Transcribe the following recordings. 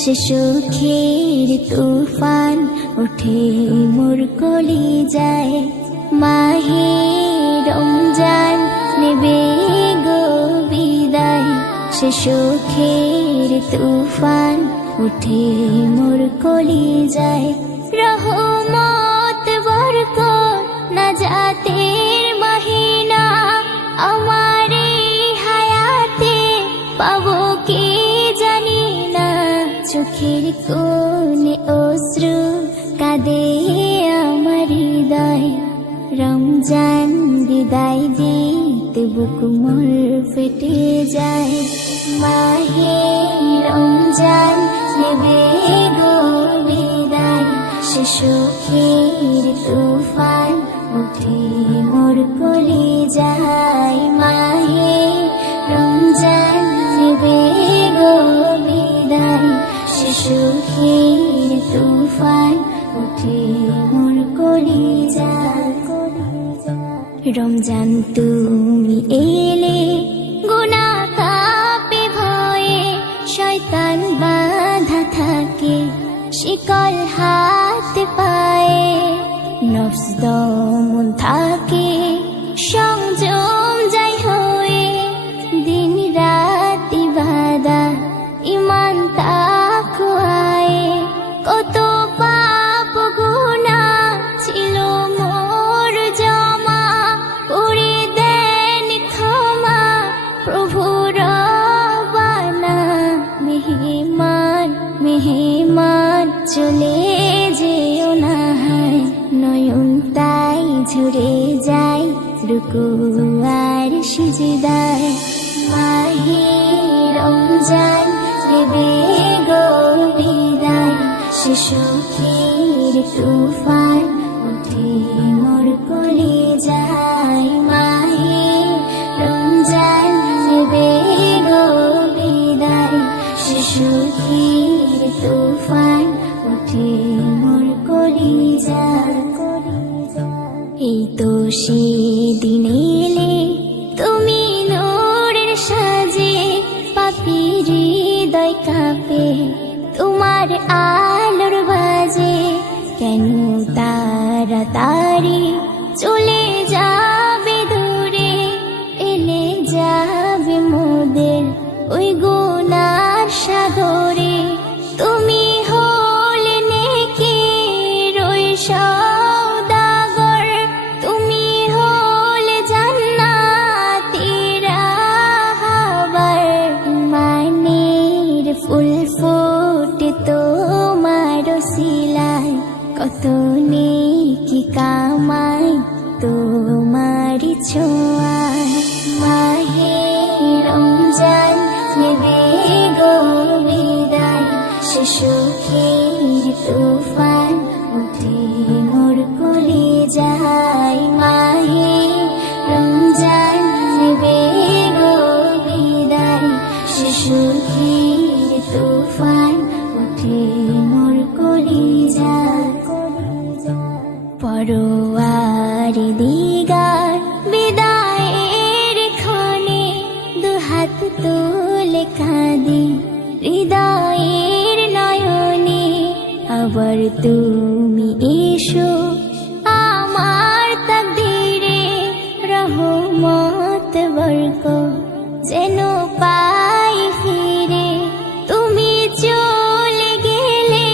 সে সুখের তুফান উঠে মোর কলিজায়। মাহে রমজান নেবে গো বিদায়, সে সুখের তুফান উঠে মোর কলিজায়। রহমত বরকত নাজাতের মহিনা আমার হায়াতে পাবো কি জানি না। চোখের কোণে অশ্রু কাঁদে আমার হৃদয়, রমজান বিদায় দিতে বুক মোর ফেটে যায়। মাহে রমজান নেবে গো বিদায়, সে সুখের তুফান উঠে মোর কলিজায়। মাহে রমজান নেবে গো বিদায়, সে সুখের তুফান উঠে মোর কলিজায়। রমজান তুমি এলে গুনাহ কাঁপে ভয়ে, শয়তান বাধা থাকে শিকল হাতে পায়ে। নফস দমন থাকে সংযম যাই হয়ে, দিন রাত ইবাদত ঈমান তা খোয়ায়ে। কত পাপ গুনাহ ছিল মোর জমা, করে দেন ক্ষমা প্রভু রব্বানা। মেহমান মেহমান চলে যেও না হয়, নয়ন তাই ঝরে যায় রুকু আর সিজদায়। মাহে রমজান নেবে গো বিদায়, সে সুখের তুফান উঠে মোর কলিজায়। মাহে রমজান নেবে গো বিদায়, সে সুখের তুফান উঠে মোর কলিজায়। এই তো সেদিন এলে তুমি নূরের সাজে, পাপীর হৃদয় কাঁপে তোমার আলোর বাজে। কেন তাড়াতাড়ি চলে যাবে দূরে, এলে যাবে মোদের ওই গুনার সাগরে। তুমি হলে নেকির ওই সওদাগর, তুমি হলে জান্নাতের রাহবার। মানের ফুল ফোটে তোমার ওসিলায়, কত নেকি কামাই তোমার ছোঁয়ায়। মাহে রমজান নেবে গো বিদায়, সে সুখের তুফান উঠে মোর কলিজায়। মাহে রমজান নেবে গো বিদায়, সে সুখের তুফান উঠে মোর কলিজায়। পরোয়ার দিগার বিদায়ের ক্ষণে দুহাত তুলে কাঁদি হৃদয়ের নয়নে। আবার তুমি এসো আমার তাকদীরে, রহমত বরকত যেন পাই ফিরে। তুমি চলে গেলে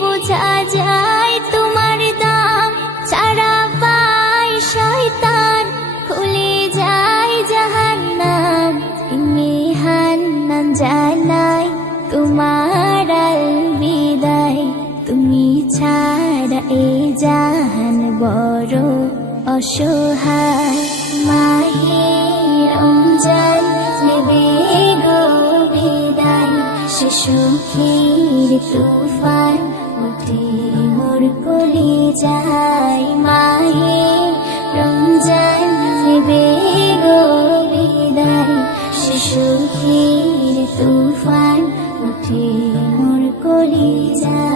বোঝা যায় তোমার দাম, ছাড়া পায় শয়তান খুলে যায় জাহান্নাম। মেহান্নাম জানাই তোমার আল বিদায়, তুমি ছাড়া এ জাহান বড় অসহায়। মাহে রমজান নেবে গো বিদায়, সে সুখের তুফান উঠে মোর কলিজায়। মাহে রমজান নেবে গো বিদায়, সে সুখের তুফান উঠে মোর কলিজায়।